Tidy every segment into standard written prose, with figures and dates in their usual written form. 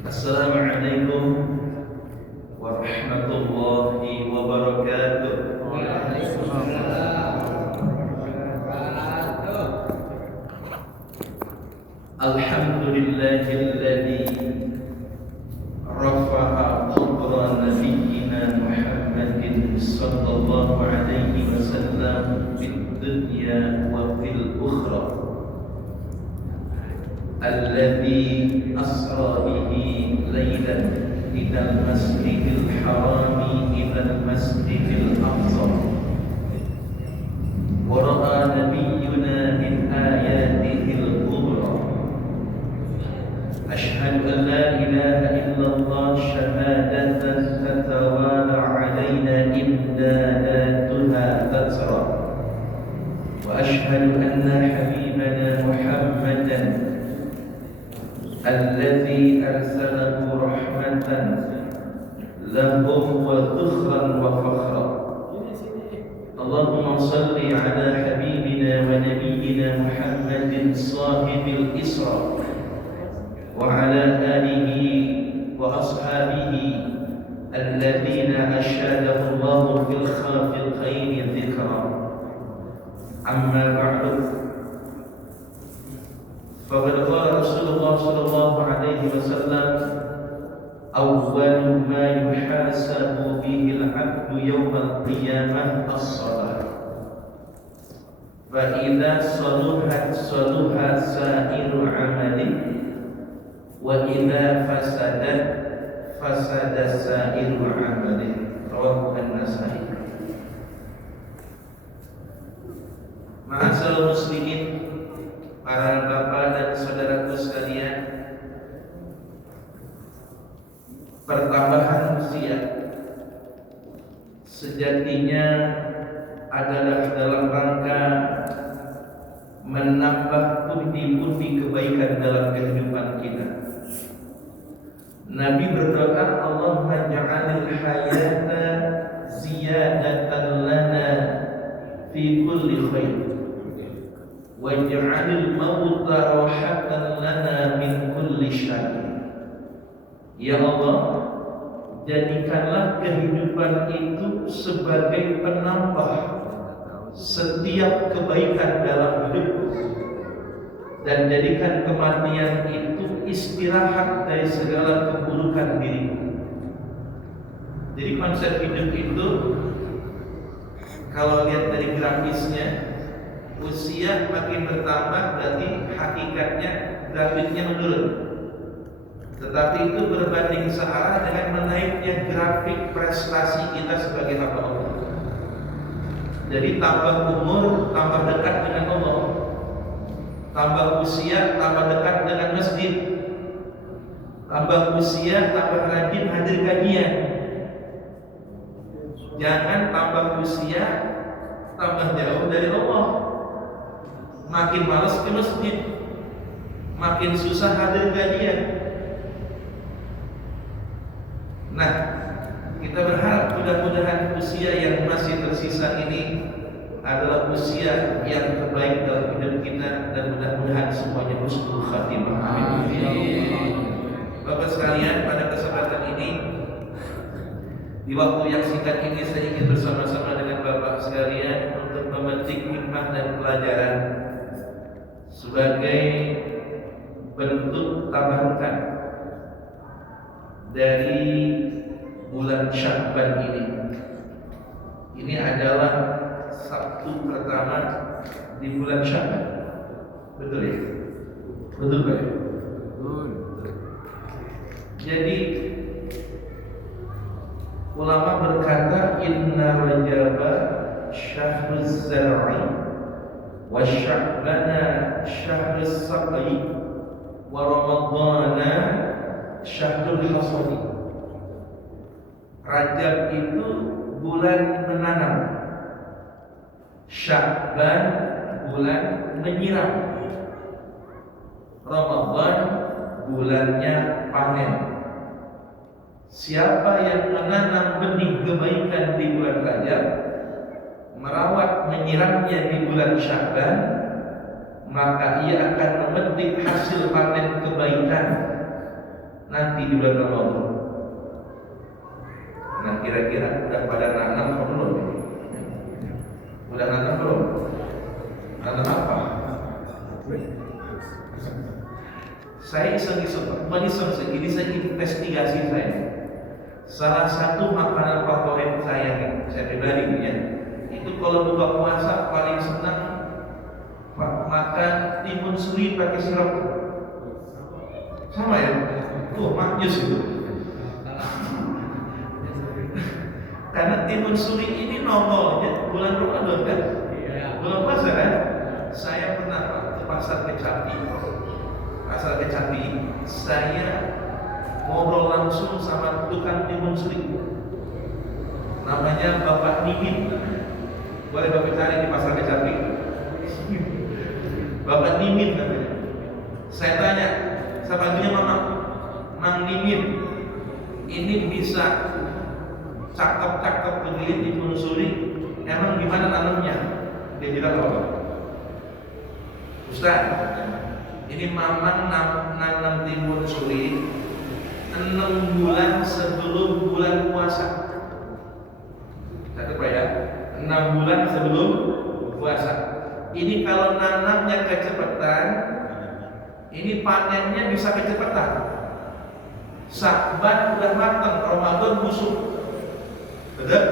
Assalamualaikum warahmatullahi wabarakatuh. Alhamdulillahilladzi rafa'a qadra nabiyyina Muhammadin sallallahu alaihi wasallam fid dunya wa fil ukhra. Alladzi asra bihi lailan minal masjidil harami ilal masjidil aqsa wa ra'a nabiyyuna min ayatihil kubra. Ashhadu an la ilaha illallah syahadatan tatawala alaina imdadatuha tatsara wa ashhadu anna habibana Muhammadan الذي أرسله رحمة لهم وذخرا وفخرا. اللهم صل على حبيبنا ونبينا محمد صاحب الإسراء وعلى آله وأصحابه الذين أشهدهم الله في الخير ذكرا. أما بعد، فقد قال رسول الله صلى الله عليه وسلم: أول ما يحاسب به العبد يوم القيامة الصلاة، فإذا صلحت صلح سائر عمله، وإذا فسدت فسد سائر عمله. رواه النسائي. Ma'asyiral muslimin, para bapak dan saudaraku sekalian, pertambahan usia sejatinya adalah dalam rangka menambah pundi-pundi kebaikan dalam kehidupan kita. Nabi berdoa, Allahumma ja'alil hayata ziyadatan lana fi kulli khair waj'alil mauta rahatan lana min kulli syarr. Ya Allah, jadikanlah kehidupan itu sebagai penambah setiap kebaikan dalam hidupku, dan jadikan kematian itu istirahat dari segala keburukan diriku. Jadi konsep hidup itu, kalau lihat dari grafisnya, usia makin bertambah berarti hakikatnya grafiknya menurun. Tetapi itu berbanding searah dengan menaiknya grafik prestasi kita sebagai hamba Allah. Jadi tambah umur tambah dekat dengan Allah, tambah usia tambah dekat dengan masjid, tambah usia tambah rajin hadir kajian. Jangan tambah usia tambah jauh dari Allah, makin malas ke masjid, makin susah hadir kajian. Nah, kita berharap mudah-mudahan usia yang masih tersisa ini adalah usia yang terbaik dalam hidup kita, dan mudah-mudahan semuanya husnul khatimah. Amin. Bapak sekalian, pada kesempatan ini, di waktu yang singkat ini, saya ingin bersama-sama dengan Bapak sekalian untuk memetik hikmah dan pelajaran sebagai bentuk tabarukan dari bulan Sya'ban ini. Ini adalah Sabtu pertama di bulan Sya'ban. Betul ya? Betul Pak? Betul. Jadi ulama berkata, inna rajaba syahruz zar'i wa sya'bana syahrus saqi wa ramadana syahrul hasadi. Rajab itu bulan menanam, Sya'ban bulan menyiram, Ramadan bulannya panen. Siapa yang menanam benih kebaikan di bulan Rajab, merawat menyiramnya di bulan Sya'ban, maka ia akan memetik hasil panen kebaikan nanti di bulan Ramadan. Nah, kira-kira udah pada nanam atau belum? Udah nanam belum? Nanam apa? Saya iseng-iseng, ini saya investigasi saya. Salah satu makanan favorit saya pribadi ya, itu kalau buka puasa paling senang makan timun suri pakai sirup. Sama ya? Tuh, maknyus itu. Karena timun suri ini nongolnya bulan Ramadan kan? Bulan puasa kan? Saya pernah ke pasar Kecapi. Saya ngobrol langsung sama tukang timun suri. Namanya Bapak Nimin. Boleh Bapak cari di pasar Kecapi. Bapak Nimin namanya. Saya tanya, saya panggilnya Mama, Mang Nimin, ini bisa cakep-cakep begini timun suri, emang gimana nanamnya? Dia bilang apa? Ustaz, ini Mamang nanam timun suri 6 bulan sebelum bulan puasa. Catat Pak ya, 6 bulan sebelum puasa. Ini kalau nanamnya kecepatan, ini panennya bisa kecepatan. Sya'ban udah matang, Ramadan busuk. Betul?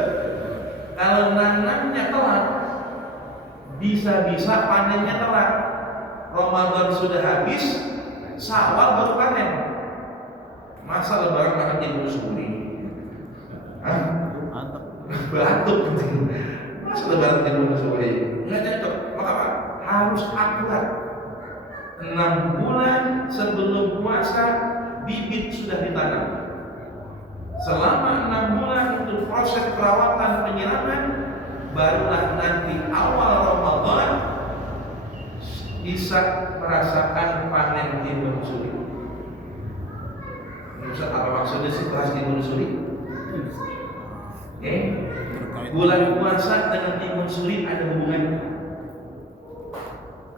Kalau nanamnya telat, bisa-bisa panennya telat. Ramadan sudah habis, Syawal baru panen. Masa lebaran makan timun suri? Hah? Batuk. Masa lebaran timun suri? Nggak cocok. Maka apa? Harus akurat. 6 bulan sebelum puasa bibit sudah ditanam. Selama 6 bulan itu proses perawatan penyiraman, barulah nanti awal Ramadan bisa merasakan panen timun suri. Ustaz, apa maksudnya sih bahas timun suri? Bulan puasa dengan timun suri ada hubungannya.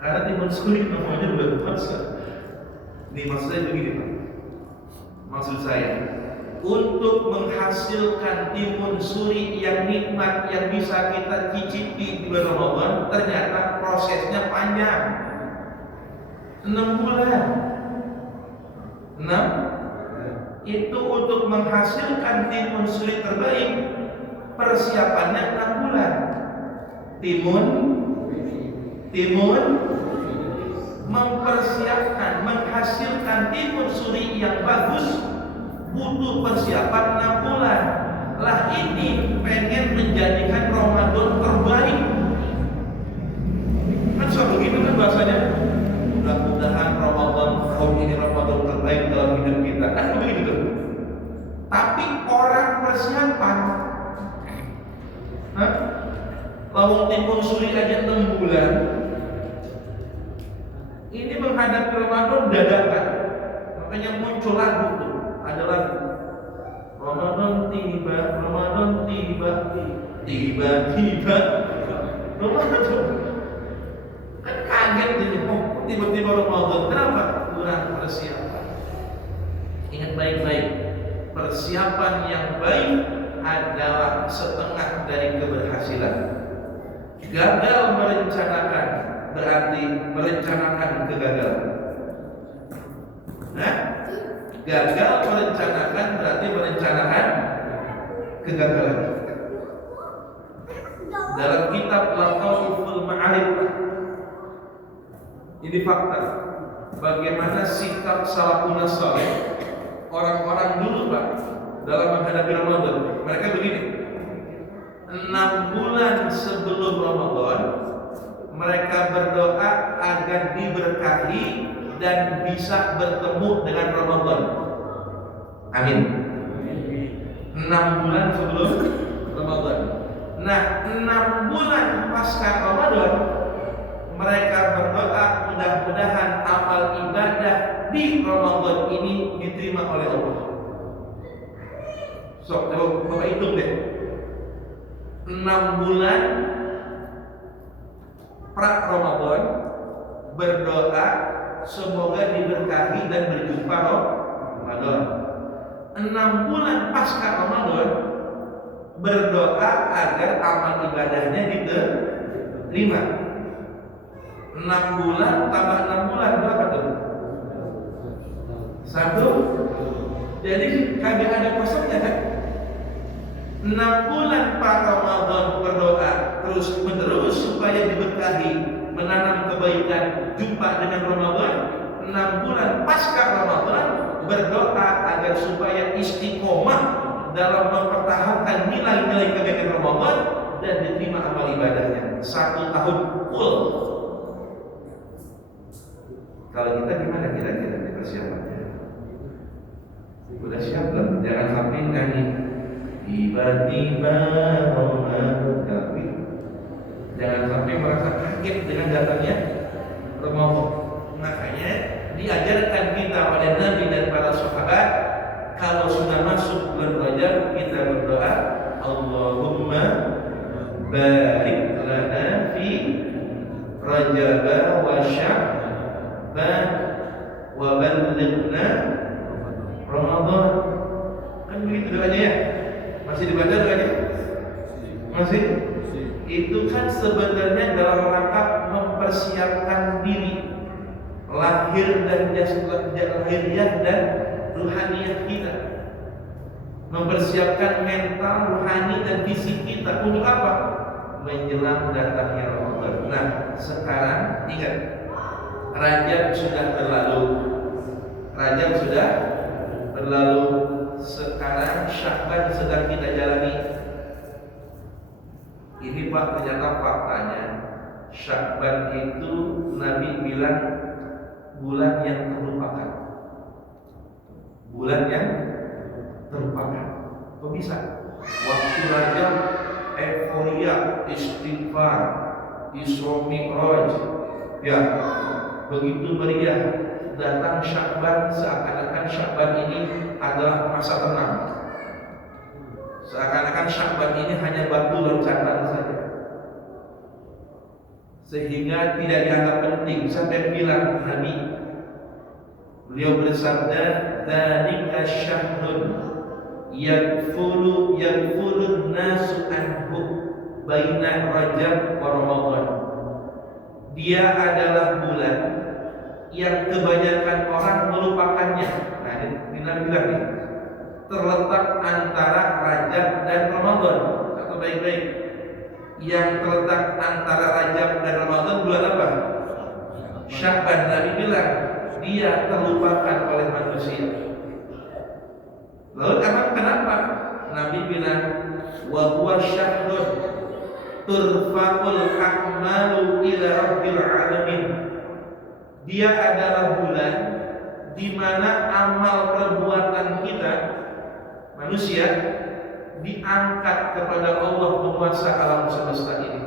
Karena timun suri namanya bulan puasa. Ini maksudnya begini Pak. Maksud saya, untuk menghasilkan timun suri yang nikmat yang bisa kita cicipi di bulan Ramadan, ternyata prosesnya panjang. 6 bulan. 6 itu untuk menghasilkan timun suri terbaik, persiapannya 6 bulan. Timun mempersiapkan, menghasilkan timun suri yang bagus butuh persiapan 6 bulan. Lah ini pengen menjadikan Ramadan terbaik. Kan selalu begitu kan bahasanya. Mudah-mudahan Ramadan tahun ini Ramadan terbaik dalam hidup kita. Kan begitu. Tapi orang persiapan, kalau timun suri aja 6 bulan, ini menghadapi Ramadan dadakan. Makanya muncul lagu tuh, ada lagu Ramadan tiba, tiba-tiba Ramadan. Kan kaget ini, tiba-tiba Ramadan. Kenapa? Kurang persiapan. Ingat baik-baik, persiapan yang baik adalah setengah dari keberhasilan. Gagal merencanakan berarti merencanakan kegagalan. Gagal merencanakan berarti merencanakan kegagalan. Dalam kitab Lataiful Ma'arif, ini fakta bagaimana sikap salafun saleh, orang-orang dulu Pak, dalam menghadapi Ramadan. Mereka begini, 6 bulan sebelum Ramadan mereka berdoa agar diberkahi dan bisa bertemu dengan Ramadan. Amin. 6 bulan sebelum Ramadan. Nah, 6 bulan pasca Ramadan mereka berdoa mudah-mudahan amal ibadah di Ramadan ini diterima oleh Allah. So, coba Bapak hitung deh. 6 bulan pra Ramadan berdoa semoga diberkahi dan berjumpa Ramadan. 6 bulan pasca Ramadan berdoa agar amal ibadahnya diterima. 6 bulan tambah 6 bulan berapa tuh? 1. Jadi kagak ada kosongnya kan? 6 bulan Pak Ramadan berdoa terus menerus supaya diberkahi, menanam kebaikan, jumpa dengan Ramadan. 6 bulan pasca Ramadan berdoa agar supaya istiqomah dalam mempertahankan nilai-nilai kebaikan Ramadan dan diterima amal ibadahnya. 1 tahun full. Kalau kita gimana kira-kira persiapannya? Udah siap belum? Jangan sampai nyanyi tiba-tiba tapi jangan sampai merasa kaget dengan datangnya Ramadan. Makanya diajarkan kita oleh Nabi dan para sahabat, kalau sudah masuk bulan Rajab kita berdoa, Allahumma barik lana fi Rajab wa Sya'ban wa ballighna Ramadan. Kan begitu doanya ya? Masih dibaca doanya? Masih? Itu kan sebenarnya dalam rangka mempersiapkan diri, lahir dan lahiriah dan ruhaniyah kita, mempersiapkan mental, ruhani dan fisik kita untuk apa? Menjelang datangnya Ramadan. Nah, sekarang ingat, Rajab sudah berlalu. Rajab sudah berlalu. Sekarang Sya'ban sedang kita jalani. Ini Pak, ternyata faktanya Sya'ban itu Nabi bilang bulan yang terlupakan. Bulan yang terlupakan. Kok bisa? Waktu Rajab euforia, istighfar, Isra Mi'raj, ya begitu meriah. Datang Sya'ban, seakan-akan Sya'ban ini adalah masa tenang. Seakan-akan Sya'ban ini hanya batu loncatan saja, sehingga tidak dianggap penting. Sampai bilang Nabi, beliau bersabda, "Dzalika syahrun yadfulun nasu anhu baina Rajab wa Ramadan." Dia adalah bulan yang kebanyakan orang melupakannya. Nah, ini Nabi bilang nih, terletak antara Rajab dan Ramadan. Satu baik-baik. Yang terletak antara Rajab dan Ramadan bulan apa? Sya'ban. Nabi bilang dia terlupakan oleh manusia. Lalu kenapa? Nabi bilang wa huwa syahrun turfa'ul a'malu ila rabbil alamin. Dia adalah bulan di mana amal perbuatan kita manusia diangkat kepada Allah penguasa alam semesta ini.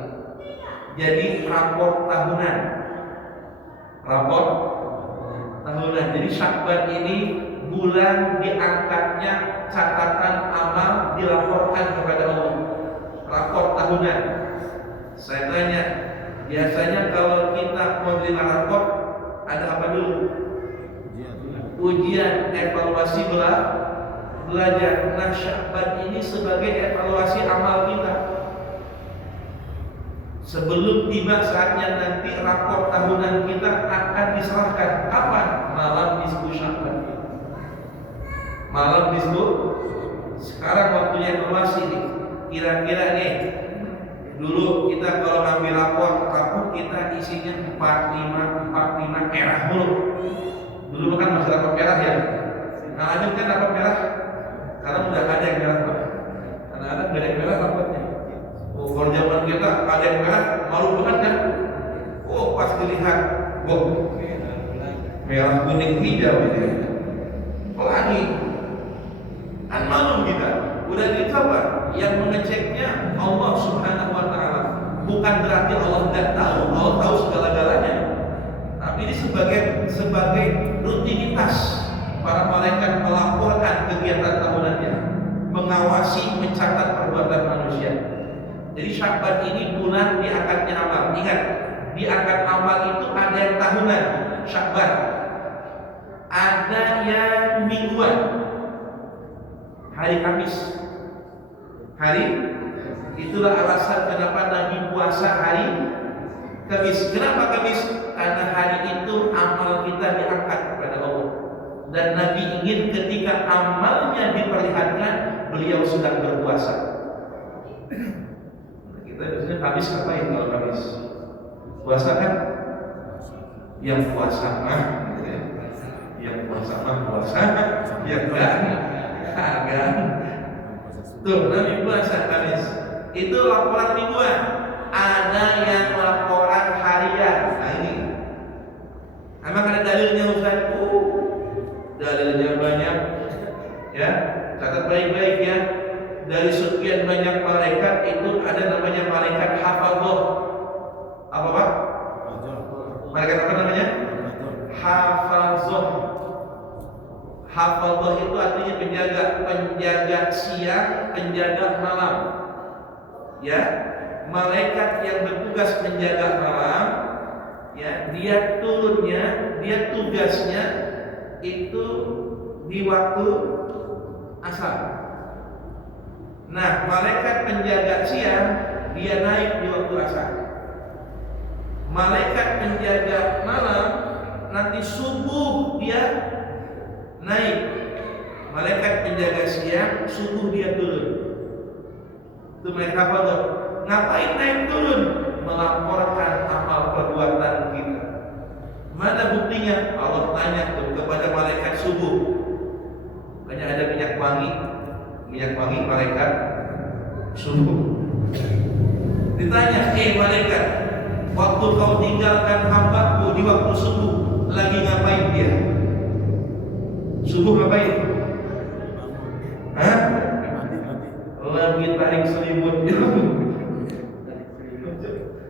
Jadi rapor tahunan. Jadi Sya'ban ini bulan diangkatnya catatan amal dilaporkan kepada Allah. Rapor tahunan. Saya tanya, biasanya kalau kita mau terima rapor ada apa dulu? Ujian, evaluasi belajar. Nah, Sya'ban ini sebagai evaluasi amal kita. Sebelum tiba saatnya nanti rapor tahunan kita akan diserahkan. Kapan? Malam nisfu Sya'ban. Malam nisfu. Sekarang waktunya evaluasi nih. Kira-kira nih, dulu kita kalau ngambil rapor kita isinya 45 merah mulu. Dulu kan masih rapor merah ya. Nah, ada kan rapor merah. Sekarang udah ada yang merah, Pak. Karena ada nggak ada yang merah raportnya. Oh, kalau zaman kita ada yang merah, malu banget kan? Oh, pas dilihat, merah, kuning, hijau gitu. Lagi, kan malu kita. Udah gitu apa? Yang mengeceknya Allah Subhanahu Wa Taala. Bukan berarti Allah tidak tahu, Allah tahu segala-galanya. Tapi ini sebagai rutinitas para malaikat melaporkan kegiatan tahunannya, mengawasi, mencatat perbuatan manusia. Jadi Sya'ban ini bulan diangkatnya amal. Ingat, diangkat amal itu ada yang tahunan, Sya'ban. Ada yang mingguan. hari Kamis. Itulah alasan kenapa Nabi puasa hari Kamis. Kenapa Kamis? Karena hari itu amal kita diangkat kepada Allah. Dan Nabi ingin ketika amalnya diperlihatkan, beliau sedang berpuasa. Kita biasanya Kamis ngapain kalau Kamis? Puasa kan? Yang puasa mah, yang puasa mah puasa, yang enggak. Tuh, Nabi puasa Kamis. Itu laporan mingguan. Ada yang laporan harian. Nah ini. Emang ada dalilnya Ustaz? Dalilnya banyak. Ya, catat baik-baik ya. Dari sekian banyak malaikat itu ada namanya malaikat hafadzah. Apa Pak? Malaikat apa namanya? Hafadzah. Hafadzah itu artinya penjaga siang, penjaga malam. Ya, malaikat yang bertugas menjaga malam, ya, dia tugasnya itu di waktu asar. Nah, malaikat penjaga siang dia naik di waktu asar. Malaikat penjaga malam nanti subuh dia naik. Malaikat penjaga siang subuh dia turun. Itu malaikat apa tuh? Ngapain naik turun? Melaporkan amal perbuatan kita. Mana buktinya? Allah tanya tuh kepada malaikat subuh. Banyak ada minyak wangi malaikat subuh. Ditanya, malaikat, waktu kau tinggalkan hambaku di waktu subuh, lagi ngapain dia? Subuh ngapain? Hah? Lagi tarik selimut.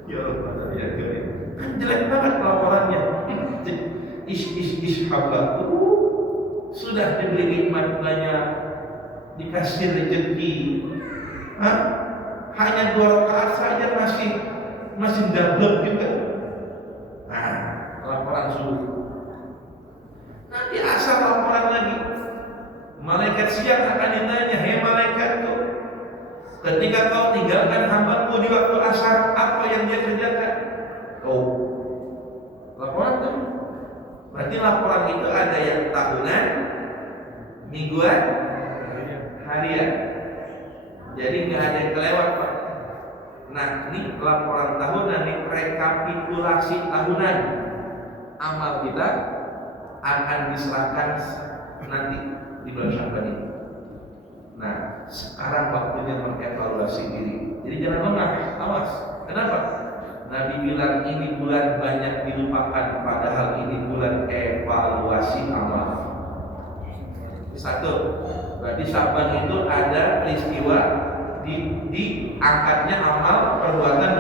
Ya Allah, ya kan jelek banget laporannya. Hambaku sudah diberi nikmat banyak, dikasih rezeki, hanya 2 rakaat saja masih double juga. Nah, laporan subuh. Nanti asal laporan lagi. Malaikat siang akan ditanya, hei malaikatku, ketika kau tinggalkan hambaku di waktu asar, apa yang dia kerjakan? Laporan tuh. Berarti laporan itu ada yang tahunan, mingguan, harian. Jadi nggak ada yang kelewat Pak. Nah, ini laporan tahunan, ini rekapitulasi tahunan. Amal kita akan diserahkan nanti di bulan Sya'ban ini. Nah, sekarang waktunya mengevaluasi diri. Jadi jangan lengah, awas. Kenapa? Nabi bilang ini bulan banyak dilupakan, padahal ini bulan evaluasi amal. Satu, berarti Sya'ban itu ada peristiwa diangkatnya amal perbuatan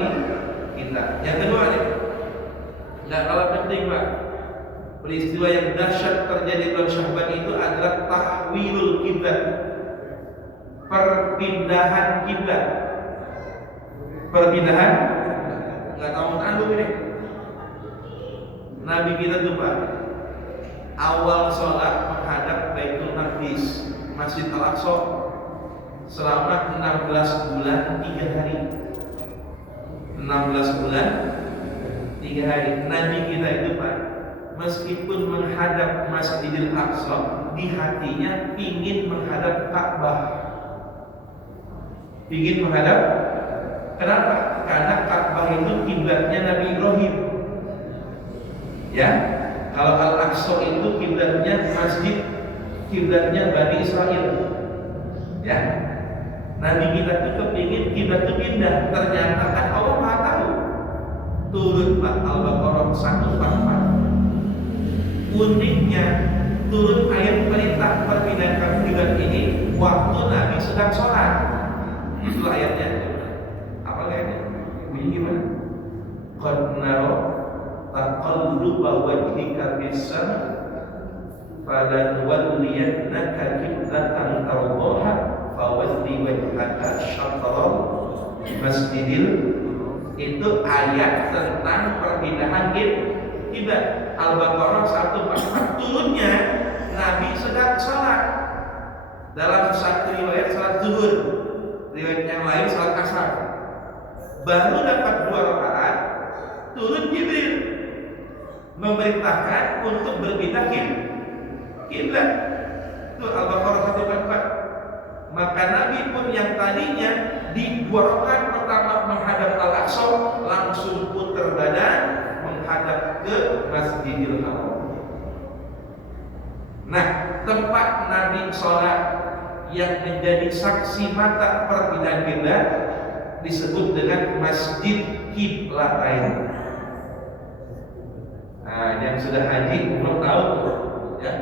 kita. Yang kedua nih, nggak kalah penting Pak. Peristiwa yang dahsyat terjadi bulan Sya'ban itu adalah tahwilul kiblat, perpindahan kiblat. Nggak tahu tanggung ini. Nabi kita tuh Pak, awal sholat menghadap Baitul Maqdis, Masjid Al-Aqsa, selama 16 bulan 3 hari. 16 bulan 3 hari. Nabi kita itu Pak, meskipun menghadap Masjidil Aqsa, di hatinya ingin menghadap Ka'bah. Ingin menghadap. Kenapa? Karena Ka'bah itu kiblatnya Nabi Ibrahim. Ya, kalau Al-Aqsa itu kiblatnya masjid, kiblatnya Bani Israel. Ya, Nabi kita itu kepingin kiblat itu pindah. Ternyata kan Allah Maha tahu. Turun Pak Al-Baqarah 144. Uniknya turun ayat perintah perpindahan kiblat ini waktu Nabi sedang sholat. Itu ayatnya. Apa ayatnya? Bunyi gimana? Qad nara taqalluba wajhika fis-sama' falanwalliyannaka qiblatan tardaha fawalli wajhaka syatral masjidil. Itu ayat tentang perpindahan kiblat. Al-Baqarah 144. Turunnya Nabi sedang sholat. Dalam satu riwayat zuhur. Riwayat yang lain salat asar. Baru dapat 2 rakaat, turun Jibril memerintahkan untuk berpindah kiblat. Itu Al-Baqarah 144. Maka Nabi pun yang tadinya di 2 rakaat pertama menghadap Al-Aqsa, langsung putar badan menghadap ke Masjidil Haram. Nah, tempat Nabi sholat yang menjadi saksi mata perpindahan kiblat disebut dengan Masjid Qiblatain. Nah, yang sudah haji belum tahu tuh, ya,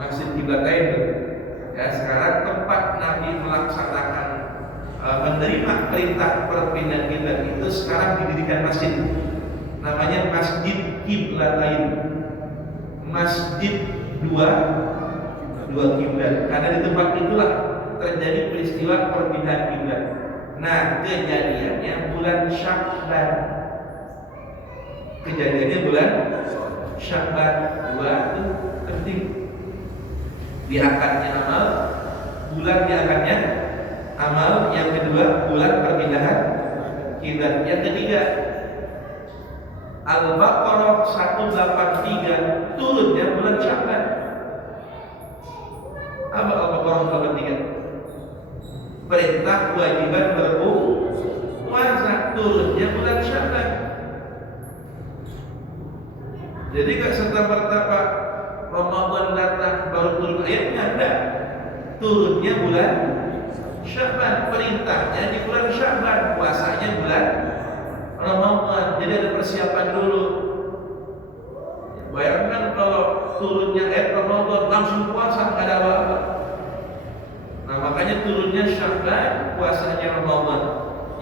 Masjid Qiblatain. Ya, sekarang tempat Nabi melaksanakan menerima perintah perpindahan kiblat itu sekarang didirikan masjid. Namanya Masjid Qiblatain. Masjid dua kiblat. Karena di tempat itulah terjadi peristiwa perpindahan kiblat. Nah, kejadiannya bulan Sya'ban. Kejadiannya bulan Sya'ban 2 itu penting. Diangkatnya amal, bulan diangkatnya amal. Yang kedua, bulan perpindahan kiblat. Yang ketiga, Al-Baqarah 183 turunnya bulan Sya'ban. Apa Al-Baqarah 183? Perintah kewajiban berpuasa, turunnya bulan Sya'ban. Jadi gak serta-merta Pak Ramadan datang baru turun ayatnya, enggak. Turunnya bulan Sya'ban, perintahnya di bulan Sya'ban, puasanya bulan Ramadan. Jadi ada persiapan dulu. Bayangkan kalau turunnya ayat Ramadan langsung puasa, nggak ada apa-apa. Nah, makanya turunnya Sya'ban, puasanya Ramadan.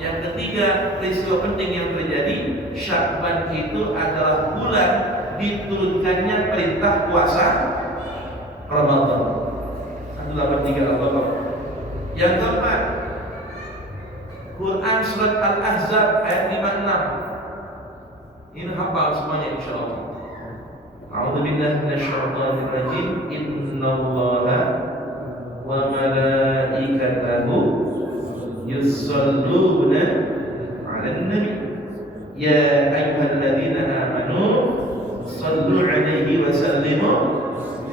Yang ketiga, peristiwa penting yang terjadi, Sya'ban itu adalah bulan diturunkannya perintah puasa Ramadan. 183 Allah. Yang keempat, Quran surat Al-Ahzab ayat 56. Ini hafal semuanya insyaallah. A'udzu billahi minasyaitonir rajim. Innallaha wa malaikatahu yusholluna 'alan nabi. Ya ayyuhalladzina amanu shallu 'alaihi wa sallimu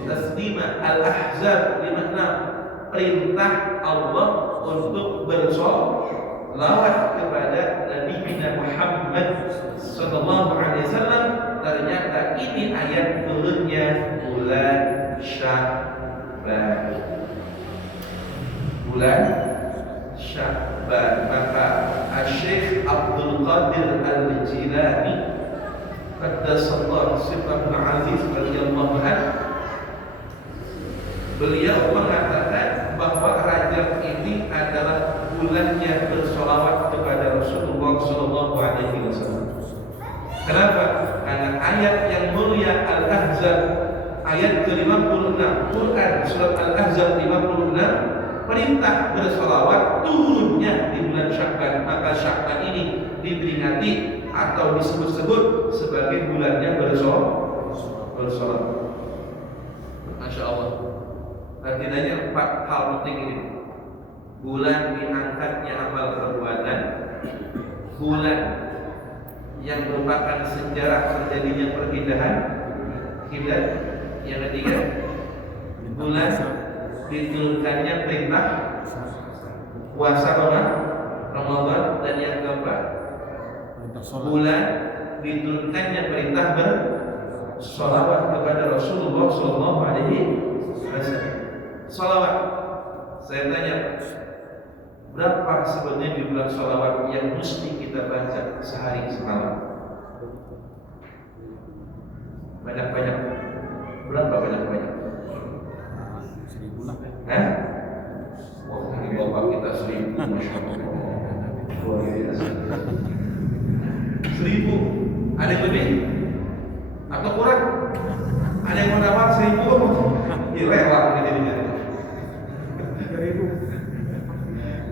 taslima. Al-Ahzab 56. Perintah Allah untuk bersolawat kepada Nabi Muhammad sallallahu alaihi wasallam. Ternyata ini ayat turunnya bulan Sya'ban. Bulan Sya'ban. Maka Syekh Abdul Qadir Al-Jilani qaddasallahu sirrahu al-aziz radhiyallahu anhu, beliau mengatakan bahwa Rajab ini adalah bulannya bersolawat kepada Rasulullah sallallahu alaihi wasallam. Kenapa? Karena ayat yang mulia Al-Ahzab ayat ke-56, Quran surat Al-Ahzab 56, perintah bersolawat turunnya di bulan Sya'ban. Maka Sya'ban ini diperingati atau disebut-sebut sebagai bulannya bersolawat. Masya Allah. Artinya 4 hal penting ini. Bulan diangkatnya amal perbuatan, bulan yang merupakan sejarah terjadinya perpindahan kiblat. Yang ketiga, bulan diturunkannya perintah puasa Ramadan. Dan yang keempat, bulan diturunkannya perintah bersolawat kepada Rasulullah sallallahu alaihi wasallam. Solawat, saya tanya, berapa sebenarnya jumlah solawat yang mesti kita baca sehari semalam? Banyak-banyak. Berapa banyak-banyak? 1000 lah. Wah, ini bapak kita 1000, Masya Allah. Luar biasa. 1000. Ada yang lebih? Atau kurang? Ada yang mau nawar 1000? Ya rela jadinya.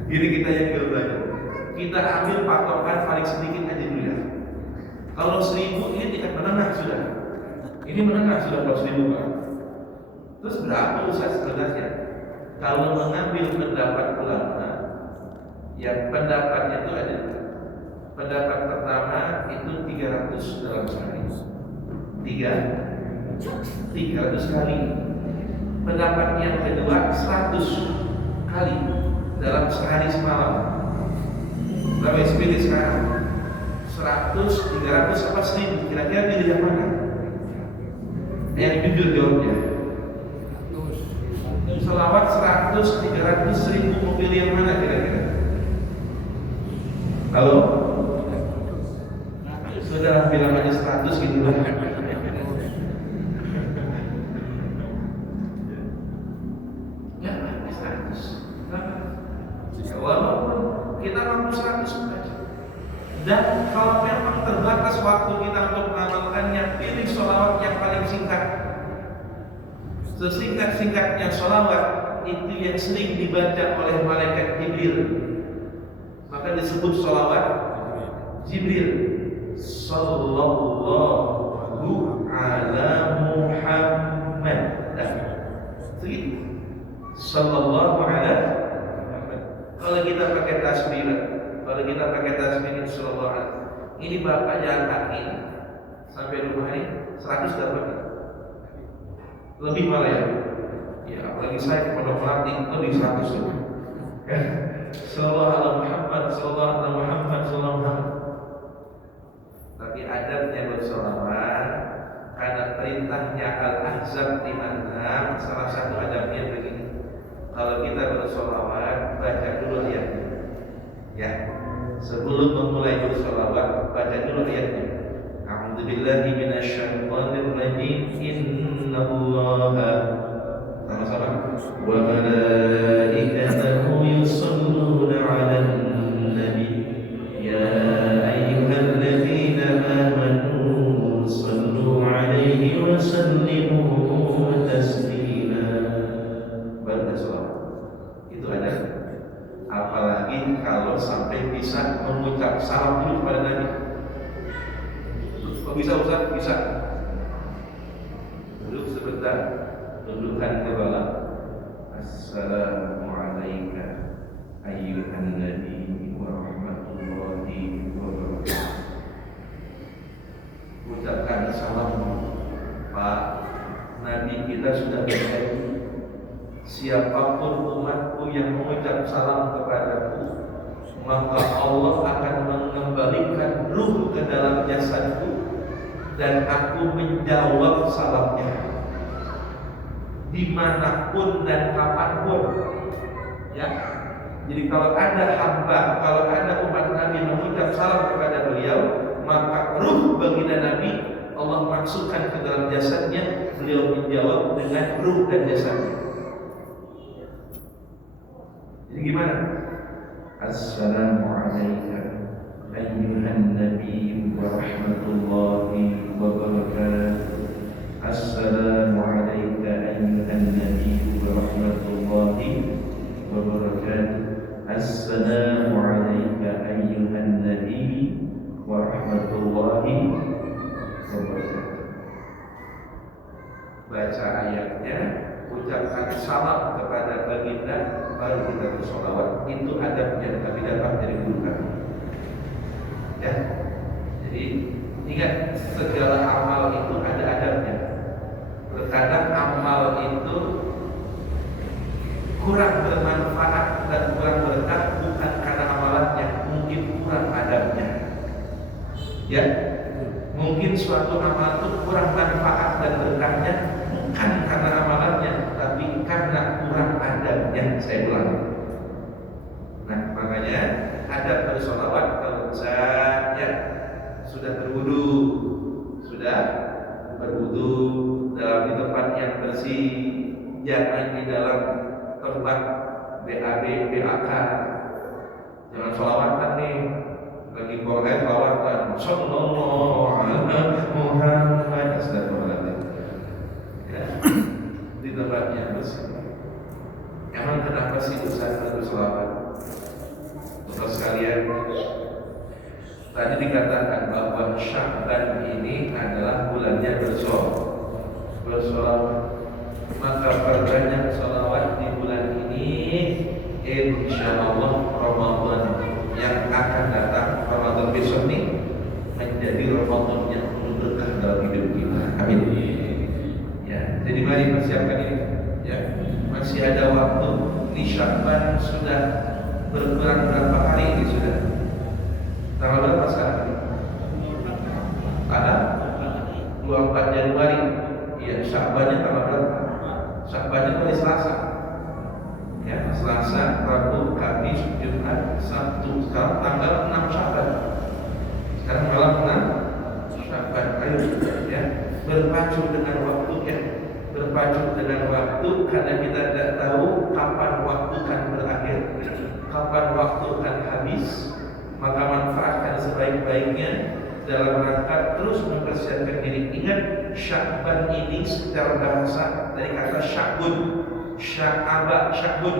Gini kita yang belajar. Kita ambil patokan paling sedikit aja dulu ya. Kalau 1000 ini tingkat menengah sudah. Ini menengah sudah kalau 1000 Pak. Terus berapa Ustaz sebenarnya? Kalau mengambil pendapat ulama, Yang pendapatnya itu ada. Pendapat pertama itu 300 dalam sehari. 300 kali. Pendapat yang kedua 100 kali dalam sehari semalam. Berapa pilih sekarang? 100, 300 apa 1000? Kira-kira pilih yang mana? Yang jujur jawabnya. Selawat 100, 300, 1000 mau pilih yang mana kira-kira? Halo? Sudah bilang aja 100 gitu lah. Ya, 100. Walaupun kita mampu 100 saja. Dan kalau memang terbatas waktu kita untuk mengamalkannya, pilih sholawat yang paling singkat. Sesingkat-singkatnya sholawat itu yang sering dibaca oleh malaikat Jibril, maka disebut sholawat Jibril. Sallallahu ala Muhammad. Segitu. Sallallahu ala Muhammad. Kalau kita pakai tasbih, sallallahu alaihi. Ini bapak jalan kaki sampai rumah ini 100 dapat. Lebih malah ya. Ya, apalagi saya ke Pondok Melati lebih 100 itu. Kan? Sallallahu ala Muhammad, sallallahu ala Muhammad, sallallahu alaihi. Tapi adabnya bersolawat karena perintahnya Al-Ahzab 56, salah satu adabnya begini. Kalau kita bersolawat, baca dulu ayatnya. Ya, sebelum memulai bersolawat, baca dulu ayatnya. A'udzubillahi minasyaitonir rajim. Innallaha sama-sama wa malaikatahu yusholluna 'alan nabi ya ayyuhalladzina amanu shallu 'alaihi wa sallimu taslima. Bersolawat itu ada. Apalagi kalau sampai bisa mengucap salam dulu kepada Nabi. Kok bisa Ustaz? Bisa. Duduk sebentar, dudukkan kepala. Assalamualaikum ayyuhan nabi wa rahmatullahi wa barakatuh. Ucapkan salam. Pak, Nabi kita sudah berjanji, siapapun umatku yang mengucap salam kepadaku, maka Allah akan mengembalikan ruh ke dalam jasadku dan aku menjawab salamnya dimanapun dan kapanpun. Ya, jadi kalau ada hamba, kalau ada umat Nabi mengucap salam kepada beliau, maka ruh baginda Nabi Allah masukkan ke dalam jasadnya, beliau menjawab dengan ruh dan jasadnya. Jadi gimana? Assalamualaikum ayyuhan nabi wa rahmatullahi wa barakatuh. Assalamualaikum ayyuhan nabi wa rahmatullahi wa barakatuh. Assalamualaikum ayyuhan nabi wa rahmatullahi wa barakatuh. Baca ayatnya, ucapkan salam kepada baginda, baru kita bersolawat. Itu adabnya, tapi dapat dari guru kami. Ya, jadi ingat, segala amal itu ada adabnya. Terkadang amal itu kurang bermanfaat dan kurang berkah bukan karena amalannya, mungkin kurang adabnya. Ya, mungkin suatu amal itu kurang manfaat dan berkahnya bukan karena amalannya, tapi karena kurang adabnya. Saya ulang. Nah, makanya adab bersolawat kalau saya sudah berwudu dalam di tempat yang bersih, jangan di dalam tempat BAB, BAK. Jangan sholawatan nih, lagi boleh sholawatan. Sallallahu alaihi Muhammad. Ya, di tempatnya bersih. Emang kenapa sih Ustaz bersolawat? Untuk sekalian, tadi dikatakan bahwa Sya'ban ini adalah bulannya bersolawat. Maka perbanyak solawat di bulan ini, insya Allah Ramadan menjadi Ramadan yang penuh berkah dalam hidup kita. Amin. Ya, jadi mari persiapkan ini. Ya, masih ada waktu. Ini Sya'ban sudah berkurang berapa hari ini sudah? Tanggal berapa sekarang? Ada 24 Januari. Ya, Sya'bannya tanggal berapa? Sya'bannya itu hari Selasa. Ya, Selasa, Rabu, Kamis, Jumat, Sabtu. Sekarang tanggal 6 Sya'ban. Sekarang malam 6 Sya'ban. Ayo ya, berpacu dengan waktu ya. Berpacu dengan waktu karena kita tidak tahu kapan waktu akan berakhir, kapan waktu akan habis. Maka manfaatkan sebaik-baiknya dalam rangka terus mempersiapkan diri. Ingat, Sya'ban ini secara bahasa dari kata sya'bun, sya'aba, sya'bun.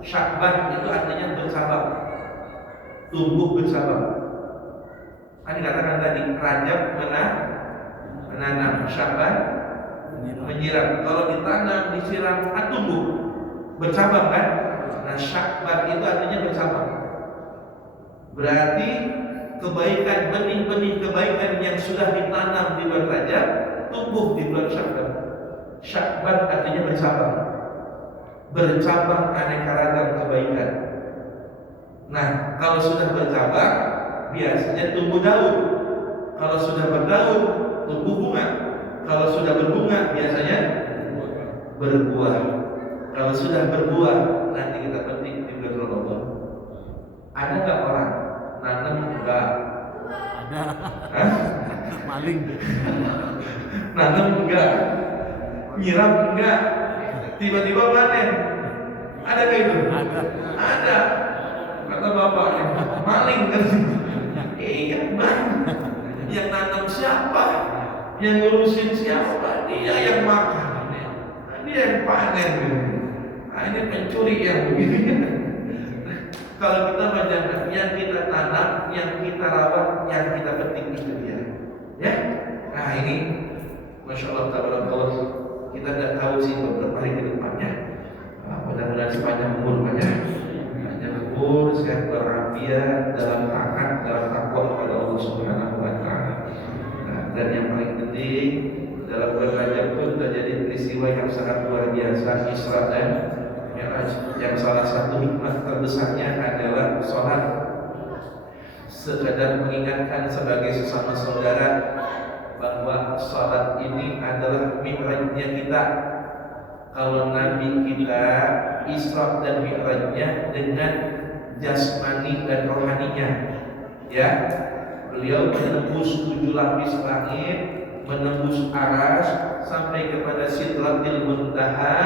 Sya'ban itu artinya bercabang, tumbuh bercabang. Kan dikatakan tadi Rajab menanam, Sya'ban menyiram. Kalau ditanam, disiram, kan tumbuh bercabang kan? Nah, Sya'ban itu artinya bercabang. Berarti kebaikan, benih-benih kebaikan yang sudah ditanam di bulan Rajab tumbuh di bulan Sya'ban. Sya'ban artinya bercabang, bercabang aneka ragam kebaikan. Nah, kalau sudah bercabang biasanya tumbuh daun. Kalau sudah berdaun tumbuh bunga. Kalau sudah berbunga biasanya berbuah. Kalau sudah berbuah nanti kita petik di bulan Ramadan. Ada nggak orang nanam enggak? Ada. Hah? Maling. Nanam enggak? Nyiram enggak? Tiba-tiba panen. Ada nggak itu? Ada. Kata bapaknya, maling kan? Iya bang. Yang nanam siapa? Yang ngurusin siapa? Dia yang makan. Dia yang panen. Nah, ini pencuri yang begini. Kalau kita menjaga yang kita tanam, yang kita rawat, yang kita petik itu dia. Ya. Nah ini, masya Allah, tabarakallah. Kita tidak tahu sih beberapa hari ke depannya. Mudah-mudahan sepanjang umur banyak. Panjang umur, sehat walafiat, dalam taat, dalam takwa kepada Allah Subhanahu Wa Taala. Nah, dan yang paling penting dalam bulan Rajab pun terjadi peristiwa yang sangat luar biasa, Isra dan Mi'raj, yang salah satu hikmah terbesarnya adalah sholat. Sekadar mengingatkan sebagai sesama saudara bahwa sholat ini adalah mi'rajnya kita. Kalau Nabi kita Isra dan Mi'rajnya dengan jasmani dan rohaninya, ya, beliau menembus 7 lapis langit, menembus aras sampai kepada Sidratil Muntaha,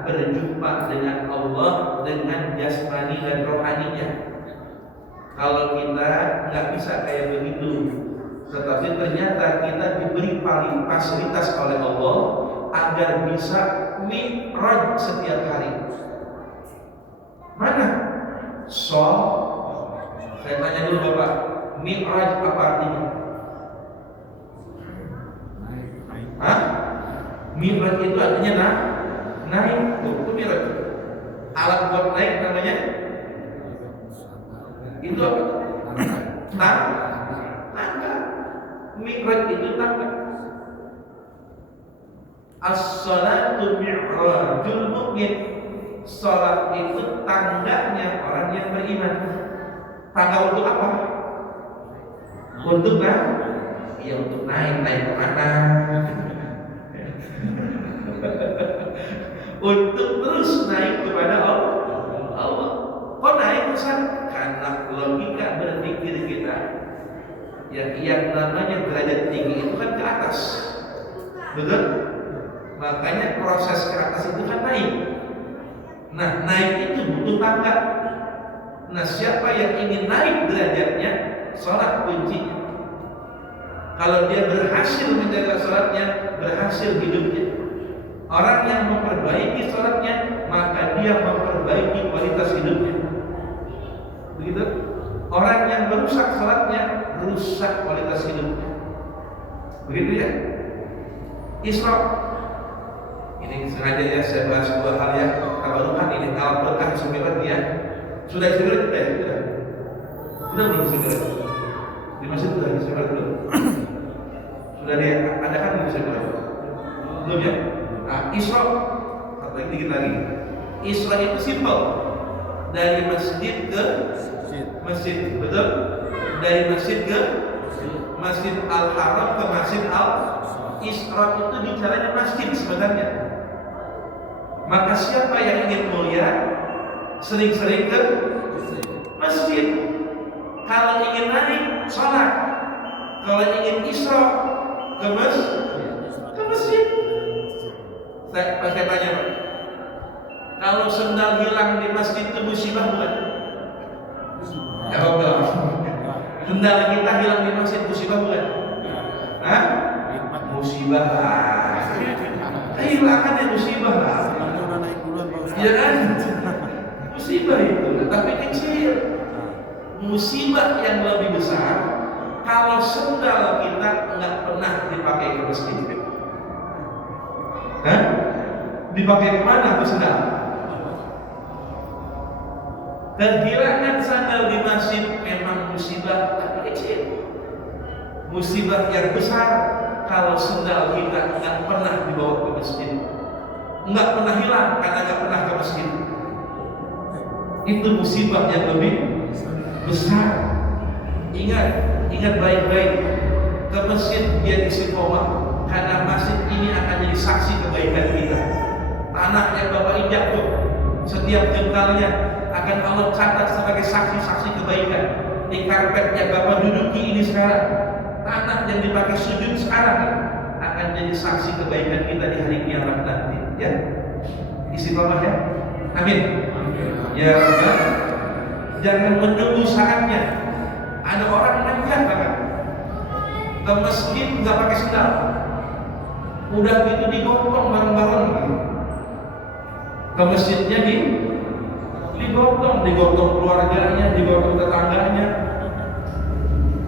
berjumpa dengan Allah dengan jasmani dan rohaninya. Kalau kita nggak bisa kayak begitu, tetapi ternyata kita diberi fasilitas oleh Allah agar bisa mi'raj setiap hari. Mana? Saya tanya dulu Bapak, mi'raj apa artinya? Hah? Mi'raj itu artinya naik. Itu mi'raj. Alat buat naik namanya itu apa? Tangga. Mi'raj itu tangga. As-salatu mi'rajul mu'min. Salat itu tangganya orang yang beriman. Tangga untuk apa? Untuk ya untuk naik kemana? Untuk terus naik kepada Allah. Kok naik Ustaz? Karena logika berpikir kita yang namanya derajat tinggi itu kan ke atas, betul? Makanya proses ke atas itu kan naik. Nah, naik itu butuh tangga. Nah, siapa yang ingin naik derajatnya, sholat kuncinya. Kalau dia berhasil menjaga sholatnya, berhasil hidupnya. Orang yang memperbaiki sholatnya, maka dia memperbaiki kualitas hidupnya. Begitu? Orang yang merusak sholatnya, rusak kualitas hidupnya. Begitu ya? Isra. Ini sengaja ya saya bahas dua hal yang tabarukan ini. Kalau berkah sembilan ya. Sudah sembilan? Sudah belum sembilan? Di masjid sudah sembilan belum? ada kan belum bisa mulai? Belum ya? Nah, Isra, satu lagi dikit lagi. Isra itu simple, dari masjid ke masjid, betul? Dari masjid ke Masjid Al-Haram ke Masjid Al-Isra itu bicaranya masjid sebenarnya. Maka siapa yang ingin mulia sering-sering ke masjid. Kalau ingin naik, sholat. Kalau ingin Isra ke masjid. Saya tanya Pak, kalau sendal hilang di masjid itu musibah bukan? Jawab dong. Sendal kita hilang di masjid musibah bukan? Hah? Musibah lah. Kehilangan ya musibah lah. Iya kan? Musibah itu, tapi kecil. Musibah yang lebih besar kalau sendal kita nggak pernah dipakai ke masjid. Hah? Dipakai kemana tuh sendal? Kehilangan sandal di masjid memang musibah, tapi kecil. Musibah yang besar kalau sendal kita nggak pernah dibawa ke masjid, nggak pernah hilang karena nggak pernah ke masjid. Itu musibah yang lebih besar. Ingat baik-baik, ke masjid dia istiqomah karena masjid ini akan jadi saksi kebaikan kita. Tanahnya Bapak injak tuh, setiap jengkalnya akan Allah catat sebagai saksi-saksi kebaikan. Di karpet yang Bapak duduki ini sekarang, tanah yang dipakai sujud sekarang akan jadi saksi kebaikan kita di hari kiamat nanti. Ya, istiqomah ya. Amin. Ya Rabbal. Jangan menunggu saatnya. Ada orang yang banget ke masjid nggak pakai sendal, udah gitu digotong bareng-bareng gitu. Ke masjidnya digotong keluarganya, digotong tetangganya.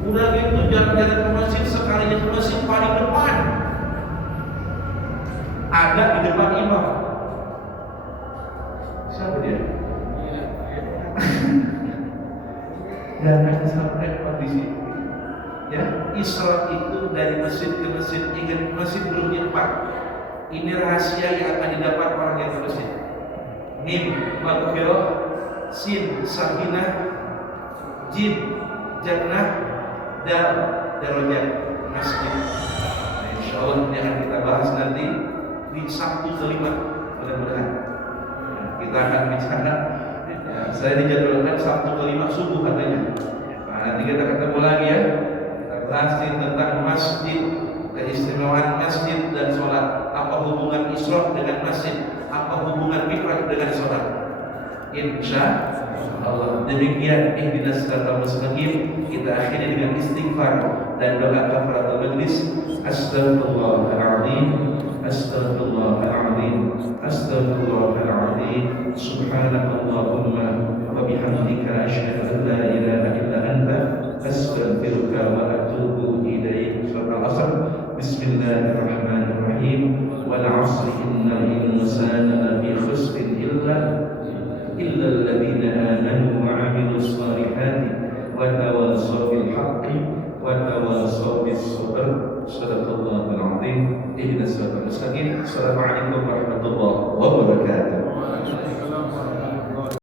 Udah gitu jalan-jalan ke masjid, sekalinya ke masjid paling depan, ada di depan imam. Siapa dia? Jangan sampai kondisi. Ya, Isra itu dari masjid ke masjid. Ingat, masjid belum tempat. Ini rahasia yang akan didapat orang yang ke masjid. Mim, maghfirah, sin, sakinah, jim, jannah, dal, darajat masjid. Nah, insya Allah ini akan kita bahas nanti di Sabtu kelima, mudah-mudahan. Kita akan bicara. Ya, saya dijadwalkan Sabtu kelima subuh katanya. Nah, nanti kita ketemu lagi ya. Kita bahas tentang masjid, keistimewaan masjid dan sholat. Apa hubungan Isra dengan masjid? Apa hubungan Mi'raj dengan sholat? Insya Allah. Demikian ihdinas siratal mustaqim. Kita akhiri dengan istighfar dan doa kafaratul majlis. Astaghfirullahaladzim, astaghfirullahaladzim, astaghfirullahaladzim. Subhanakallahumma wa bihamdika asyhadu an la ilaha illa anta astaghfiruka wa atubu ilaik. Surah Al-Asr. Bismillahirrahmanirrahim. Wal 'asri innal insana lafi khusr illa alladhina amanu wa 'amilus solihati wa tawasaw bil haqqi wa tawasaw bis sabr. Shadaqallahul 'azim. Ihdinas siratal mustaqim. Assalamualaikum warahmatullahi wabarakatuh.